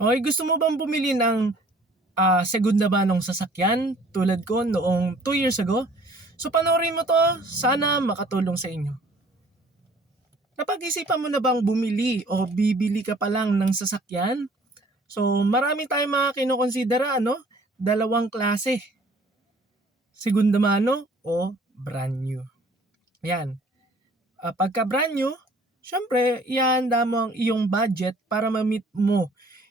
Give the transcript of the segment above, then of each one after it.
Okay, gusto mo bang bumili ng, segunda manong sasakyan tulad ko noong 2 years ago? So panoorin mo 'to, sana makatulong sa inyo. Napag-isipan mo na bang bumili o bibili ka pa lang ng sasakyan? So marami tayong mga kinokonsidera ano, dalawang klase, segunda mano o brand new. 'Yan, pagka brand new, siyempre ihahanda mo ang iyong budget para ma-meet mo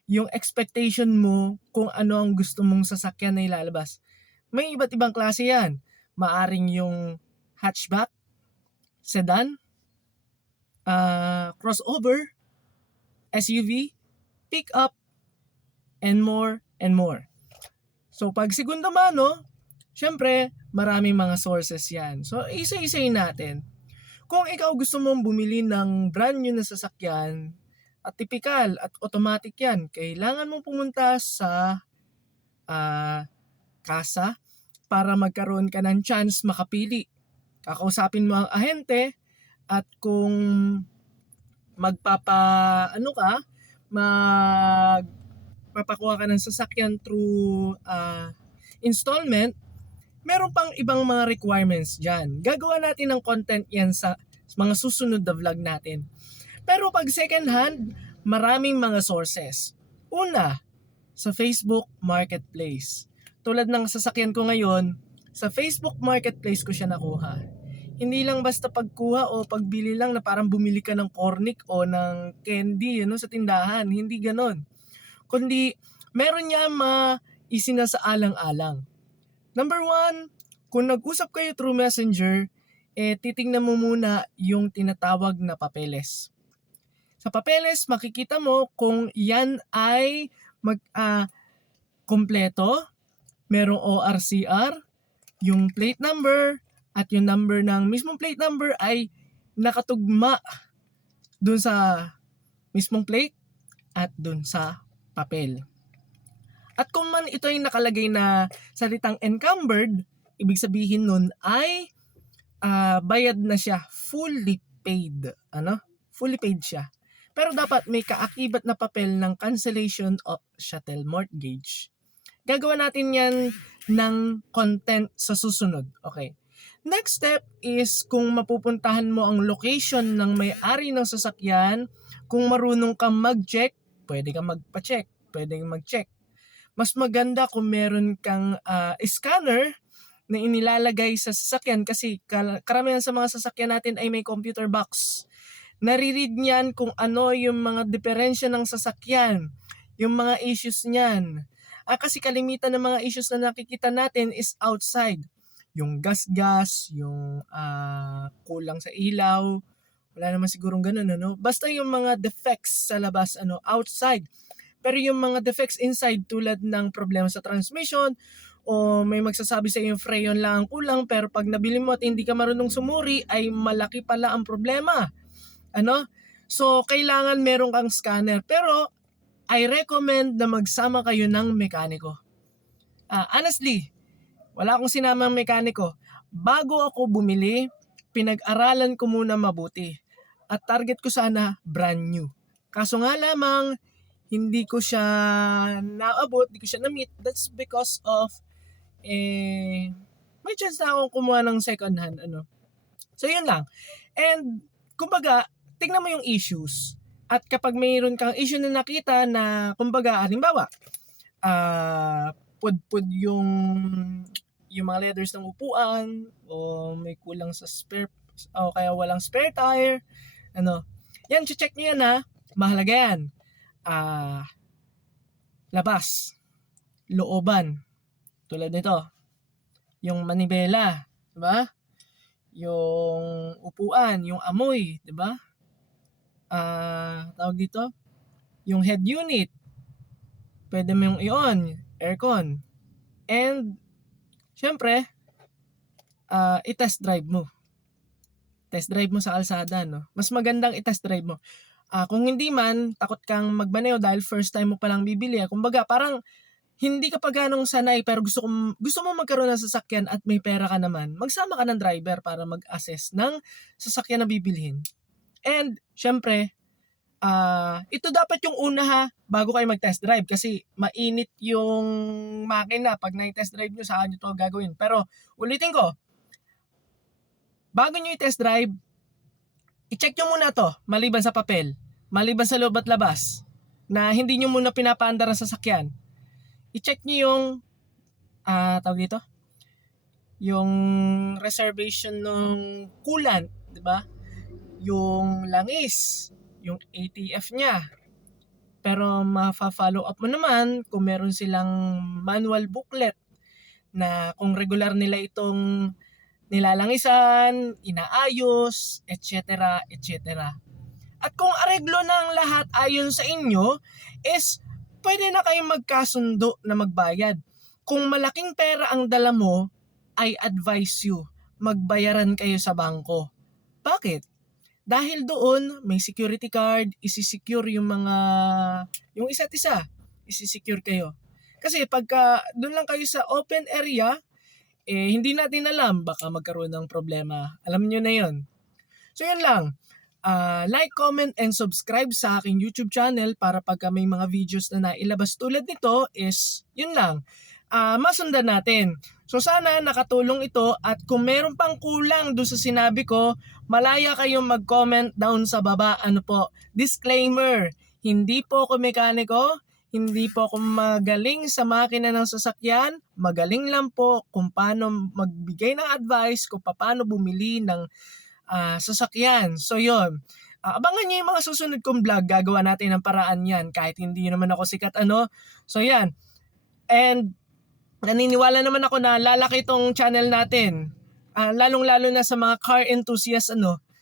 yung expectation mo kung ano ang gusto mong sasakyan na ilalabas. May iba't ibang klase 'yan. Maaring yung hatchback, sedan, crossover, SUV, pickup, and more and more. So pag segunda mano, syempre maraming mga sources 'yan. So isa-isahin natin. Kung ikaw gusto mong bumili ng brand new na sasakyan at tipikal at automatic 'yan, kailangan mong pumunta sa kasa para magkaroon ka ng chance makapili. Kakausapin mo ang ahente at kung magpapa-ano ka, magpapakuha ka ng sasakyan through installment, meron pang ibang mga requirements diyan. Gagawa natin ng content 'yan sa mga susunod na vlog natin. Pero pag second hand, maraming mga sources. Una, sa Facebook Marketplace. Tulad ng sasakyan ko ngayon, sa Facebook Marketplace ko siya nakuha. Hindi lang basta pagkuha o pagbili lang na parang bumili ka ng cornic o ng candy sa tindahan. Hindi ganon. Kundi meron niya isinasaalang-alang. Number one, kung nag-usap kayo through messenger, titingnan mo muna yung tinatawag na papeles. Sa papeles, makikita mo kung yan ay kompleto, merong ORCR, yung plate number, at yung number ng mismong plate number ay nakatugma dun sa mismong plate at dun sa papel. At kung man ito ay nakalagay na salitang encumbered, ibig sabihin nun ay bayad na siya, fully paid. Fully paid siya. Pero dapat may kaakibat na papel ng cancellation of chattel mortgage. Gagawa natin yan ng content sa susunod. Okay. Next step is kung mapupuntahan mo ang location ng may-ari ng sasakyan, kung marunong kang mag-check, pwede kang magpa-check, pwede kang mag-check. Mas maganda kung meron kang scanner na inilalagay sa sasakyan kasi karamihan sa mga sasakyan natin ay may computer box. Nare-read niyan kung ano yung mga diferensya ng sasakyan, yung mga issues niyan. Kasi kalimitan ng mga issues na nakikita natin is outside. Yung gas-gas, yung kulang sa ilaw, wala naman sigurong ganun, Basta yung mga defects sa labas, outside. Pero yung mga defects inside tulad ng problema sa transmission, o may magsasabi sa iyo yung freon lang ang kulang, pero pag nabili mo at hindi ka marunong sumuri, ay malaki pala ang problema. So, kailangan meron kang scanner. Pero, I recommend na magsama kayo ng mekaniko. Honestly, wala akong sinamang mekaniko. Bago ako bumili, pinag-aralan ko muna mabuti. At target ko sana brand new. Kaso nga lamang, hindi ko siya naabot, hindi ko siya na-meet. That's because of, may chance na akong kumuha ng second hand. So, yun lang. And, kumbaga, tingnan mo yung issues. At kapag mayroon kang issue na nakita na, kumbaga, halimbawa, pudpud yung mga leathers ng upuan, o may kulang sa spare, o kaya walang spare tire, yan, check nyo yan ha, mahalaga yan. Labas, looban, tulad nito, yung manibela, diba? Yung upuan, yung amoy, diba? Tawag dito, yung head unit, pwede mo yung i-on, aircon. And, syempre, i-test drive mo. Test drive mo sa kalsada, Mas magandang i-test drive mo. Kung hindi man, takot kang magmaneho dahil first time mo palang bibili. Kumbaga, parang hindi ka pa ganong sanay pero gusto mo magkaroon ng sasakyan at may pera ka naman, magsama ka ng driver para mag-assess ng sasakyan na bibilhin. And, syempre, ito dapat yung una ha, bago kayo mag-test drive kasi mainit yung makina pag na-test drive nyo, saan nyo to gagawin. Pero ulitin ko, bago nyo i-test drive, i-check nyo muna to, maliban sa papel, maliban sa loob at labas, na hindi nyo muna pinapaandar ang sasakyan. I-check nyo yung, tawag dito, yung reservation ng coolant, di ba? Yung langis, yung ATF niya. Pero ma-follow up mo naman kung meron silang manual booklet na kung regular nila itong nilalangisan, inaayos, etc. etc. At kung areglo ng lahat ayon sa inyo, is pwede na kayong magkasundo na magbayad. Kung malaking pera ang dala mo, I advise you, magbayaran kayo sa bangko. Bakit? Dahil doon, may security card, isi-secure yung isa't isa, isi-secure kayo. Kasi pagka doon lang kayo sa open area, hindi natin alam, baka magkaroon ng problema. Alam nyo na yun. So yun lang. Like, comment, and subscribe sa aking YouTube channel para pagka may mga videos na nailabas tulad nito is, yun lang, masundan natin. So sana nakatulong ito at kung meron pang kulang doon sa sinabi ko, malaya kayong mag-comment down sa baba. Disclaimer, hindi po ako mekaniko, hindi po ako magaling sa makina ng sasakyan, magaling lang po kung paano magbigay ng advice kung paano bumili ng sasakyan. So yun, abangan nyo yung mga susunod kong vlog, gagawa natin ng paraan yan kahit hindi naman ako sikat So yan, and naniniwala naman ako na lalaki itong channel natin, lalong-lalo na sa mga car enthusiast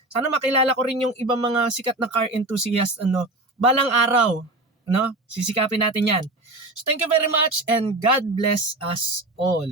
sana makilala ko rin yung ibang mga sikat na car enthusiast balang araw, sisikapin natin yan. So thank you very much and God bless us all.